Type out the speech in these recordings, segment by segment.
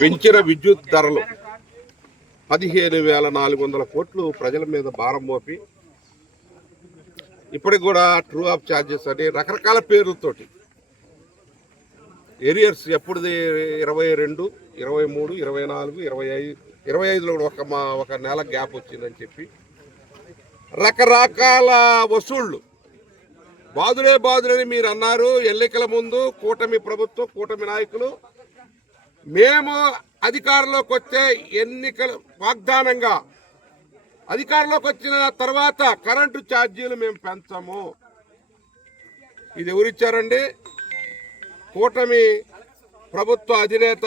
పెంచిన విద్యుత్ ధరలు పదిహేను వేల నాలుగు వందల కోట్లు ప్రజల మీద భారం మోపి ఇప్పటికి కూడా ట్రూ ఆఫ్ ఛార్జెస్ అని రకరకాల పేర్లతోటి. ఏరియర్స్ ఎప్పుడుది? ఇరవై రెండు ఇరవై మూడు ఇరవై నాలుగు ఇరవై ఐదు ఇరవై ఐదులో కూడా ఒక మా ఒక నెల గ్యాప్ వచ్చిందని చెప్పి రకరకాల వసూళ్ళు బాదులే బాదులని మీరు అన్నారు. ఎన్నికల ముందు కూటమి ప్రభుత్వం కూటమి నాయకులు మేము అధికారంలోకి వచ్చే ఎన్నికల వాగ్దానంగా అధికారంలోకి వచ్చిన తర్వాత కరెంటు ఛార్జీలు మేము పెంచము. ఇది ఎవరిచ్చారండి కూటమి ప్రభుత్వ అధినేత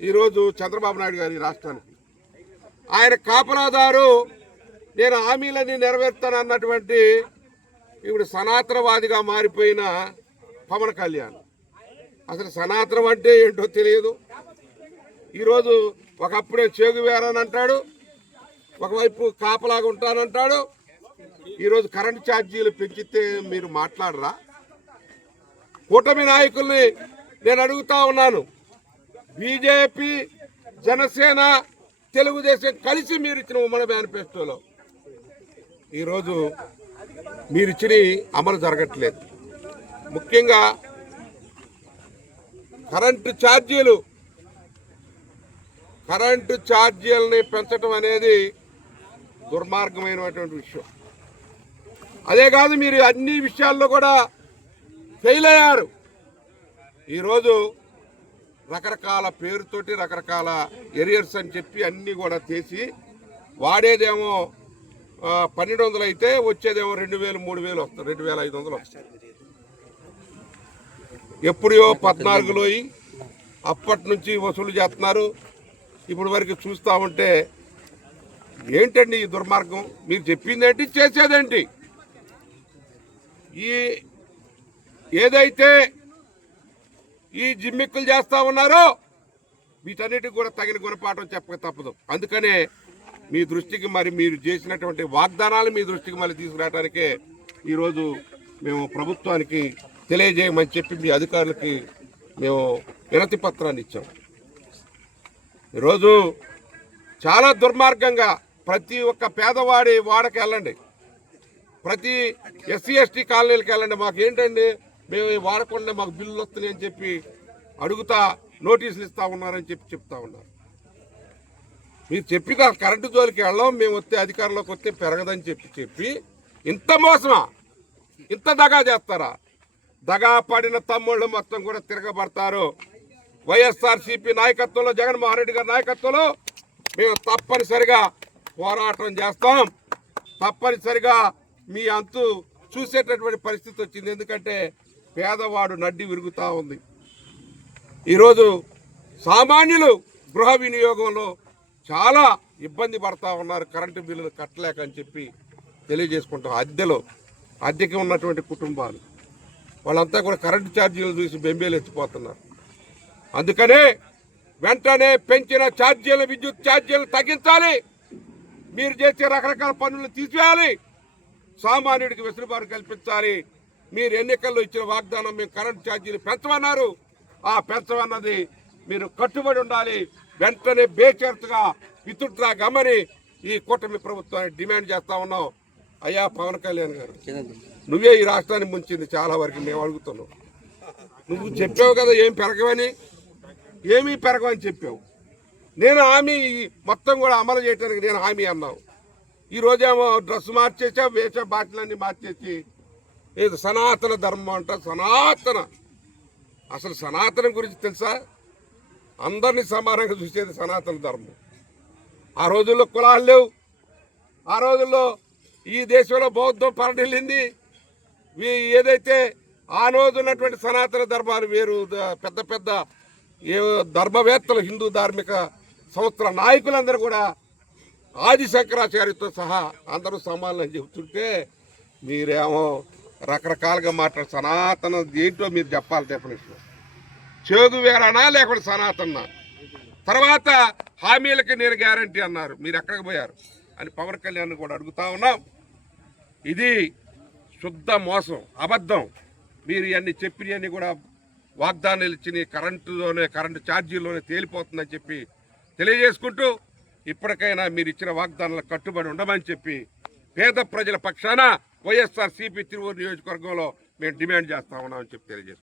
ఈరోజు చంద్రబాబు నాయుడు గారి రాష్ట్రానికి. ఆయన కాపలాదారు నేను హామీలన్నీ నెరవేర్తాను అన్నటువంటి ఇప్పుడు సనాతనవాదిగా మారిపోయిన పవన్ కళ్యాణ్. అసలు సనాతనం అంటే ఏంటో తెలియదు. ఈరోజు ఒకప్పుడే చేగువేరని అంటాడు ఒకవైపు కాపలాగా ఉంటానంటాడు. ఈరోజు కరెంటు ఛార్జీలు పెంచితే మీరు మాట్లాడరా? కూటమి నాయకుల్ని నేను అడుగుతా ఉన్నాను. బీజేపీ జనసేన తెలుగుదేశం కలిసి మీరు ఇచ్చిన ఉమ్మడి మేనిఫెస్టోలో. ఈరోజు మీరు ఇచ్చిన అమలు జరగట్లేదు. ముఖ్యంగా కరెంటు ఛార్జీలు. కరెంటు ఛార్జీలని పెంచడం అనేది దుర్మార్గమైనటువంటి విషయం. అదే కాదు మీరు అన్ని విషయాల్లో కూడా ఫెయిల్ అయ్యారు. ఈరోజు రకరకాల పేరుతోటి రకరకాల ఎరియర్స్ అని చెప్పి అన్నీ కూడా తీసి వాడేదేమో పన్నెండు వందలు అయితే వచ్చేదేమో రెండు వేలు మూడు వేలు వస్తుంది రెండు వేల ఐదు వందలు వస్తాయి. ఎప్పుడో పద్నాలుగులో అప్పటి నుంచి వసూలు చేస్తున్నారు ఇప్పుడు వరకు చూస్తూ ఉంటే ఏంటండి ఈ దుర్మార్గం? మీరు చెప్పిందేంటి చేసేదేంటి? ఈ ఏదైతే ఈ జిమ్మిక్కులు చేస్తూ ఉన్నారో వీటన్నిటికి కూడా తగిన గుణపాఠం చెప్పక తప్పదు. అందుకనే మీ దృష్టికి మరి మీరు చేసినటువంటి వాగ్దానాలు మీ దృష్టికి మళ్ళీ తీసుకురావడానికే ఈరోజు మేము ప్రభుత్వానికి తెలియజేయమని చెప్పి మీ అధికారులకి మేము వినతి పత్రాన్ని ఇచ్చాం. ఈరోజు చాలా దుర్మార్గంగా ప్రతి ఒక్క పేదవాడి వాడకి వెళ్ళండి. ప్రతి ఎస్సీ ఎస్టీ కాలనీలకు వెళ్ళండి. మాకు ఏంటండి? మేము వాడకుండా మాకు బిల్లులు వస్తున్నాయి అని చెప్పి అడుగుతా నోటీసులు ఇస్తా ఉన్నారని చెప్పి చెప్తా ఉన్నారు. మీరు చెప్పిన కరెంటు జోలికి వెళ్ళాం మేము వస్తే అధికారంలోకి వస్తే పెరగదని చెప్పి చెప్పి ఇంత మోసమా? ఇంత దగా చేస్తారా? దగా పడిన తమ్ముళ్ళు మొత్తం కూడా తిరగబడతారు. వైఎస్ఆర్సీపీ నాయకత్వంలో జగన్మోహన్ రెడ్డి గారి నాయకత్వంలో మేము తప్పనిసరిగా పోరాటం చేస్తాం. తప్పనిసరిగా మీ అంతు చూసేటటువంటి పరిస్థితి వచ్చింది. ఎందుకంటే పేదవాడు నడ్డి విరుగుతూ ఉంది. ఈరోజు సామాన్యులు గృహ వినియోగంలో చాలా ఇబ్బంది పడతా ఉన్నారు. కరెంటు బిల్లులు కట్టలేక అని చెప్పి తెలియజేసుకుంటాం. అద్దెలో అద్దెకి ఉన్నటువంటి కుటుంబాలు. వాళ్ళంతా కూడా కరెంటు ఛార్జీలు చూసి బెంబేలు ఎత్తిపోతున్నారు. అందుకనే వెంటనే పెంచిన ఛార్జీలు విద్యుత్ ఛార్జీలు తగ్గించాలి. మీరు చేసే రకరకాల పనులు తీసివేయాలి. సామాన్యుడికి వెసులుబాటు కల్పించాలి. మీరు ఎన్నికల్లో ఇచ్చిన వాగ్దానం మేము కరెంట్ ఛార్జీలు పెంచమన్నారు. ఆ పెంచమన్నది మీరు కట్టుబడి ఉండాలి. వెంటనే బేషరతుగా విత్డ్రా గమని ఈ కూటమి ప్రభుత్వాన్ని డిమాండ్ చేస్తా ఉన్నాం. అయ్యా పవన్ కళ్యాణ్ గారు. నువ్వే ఈ రాష్ట్రాన్ని ముంచింది చాలా వరకు మేము అడుగుతున్నాం నువ్వు చెప్పావు కదా ఏం పెరగవని. ఏమీ పెరగవని చెప్పావు. నేను హామీ మొత్తం కూడా అమలు చేయడానికి నేను హామీ అన్నావు. ఈ రోజేమో డ్రెస్ మార్చేసా వేసే బాటిలన్నీ మార్చేసి. ఏది సనాతన ధర్మం అంట సనాతన. అసలు సనాతనం గురించి తెలుసా? అందరినీ సమానంగా చూసేది సనాతన ధర్మం. ఆ రోజుల్లో కులాలు లేవు. ఆ రోజుల్లో ఈ దేశంలో బౌద్ధం పరడిల్లింది. ఏదైతే ఆ రోజు ఉన్నటువంటి సనాతన ధర్మాలు వేరు పెద్ద పెద్ద ఏ ధర్మవేత్తలు హిందూ ధార్మిక సంస్థల నాయకులందరూ కూడా ఆది శంకరాచార్యతో సహా అందరూ సమానం చెబుతుంటే మీరేమో రకరకాలుగా మాట్లాడు సనాతన ఏంటో మీరు చెప్పాలి డెఫినేషన్ చేదు వేరనా లేకుంటే సనాతన తర్వాత హామీలకి నేను గ్యారంటీ అన్నారు. మీరు ఎక్కడికి పోయారు? అని పవన్ కళ్యాణ్ కూడా అడుగుతా ఉన్నాం. ఇది శుద్ధ మోసం అబద్ధం. మీరు ఇవన్నీ చెప్పినవన్నీ కూడా వాగ్దానాలు ఇచ్చిన కరెంటులోనే కరెంటు ఛార్జీల్లోనే తేలిపోతుందని చెప్పి తెలియజేసుకుంటూ ఇప్పటికైనా మీరు ఇచ్చిన వాగ్దానాలకు కట్టుబడి ఉండమని చెప్పి పేద ప్రజల పక్షాన వైఎస్ఆర్ సిపి తిరువూరు నియోజకవర్గంలో మేము డిమాండ్ చేస్తా ఉన్నామని చెప్పి తెలియజేస్తాం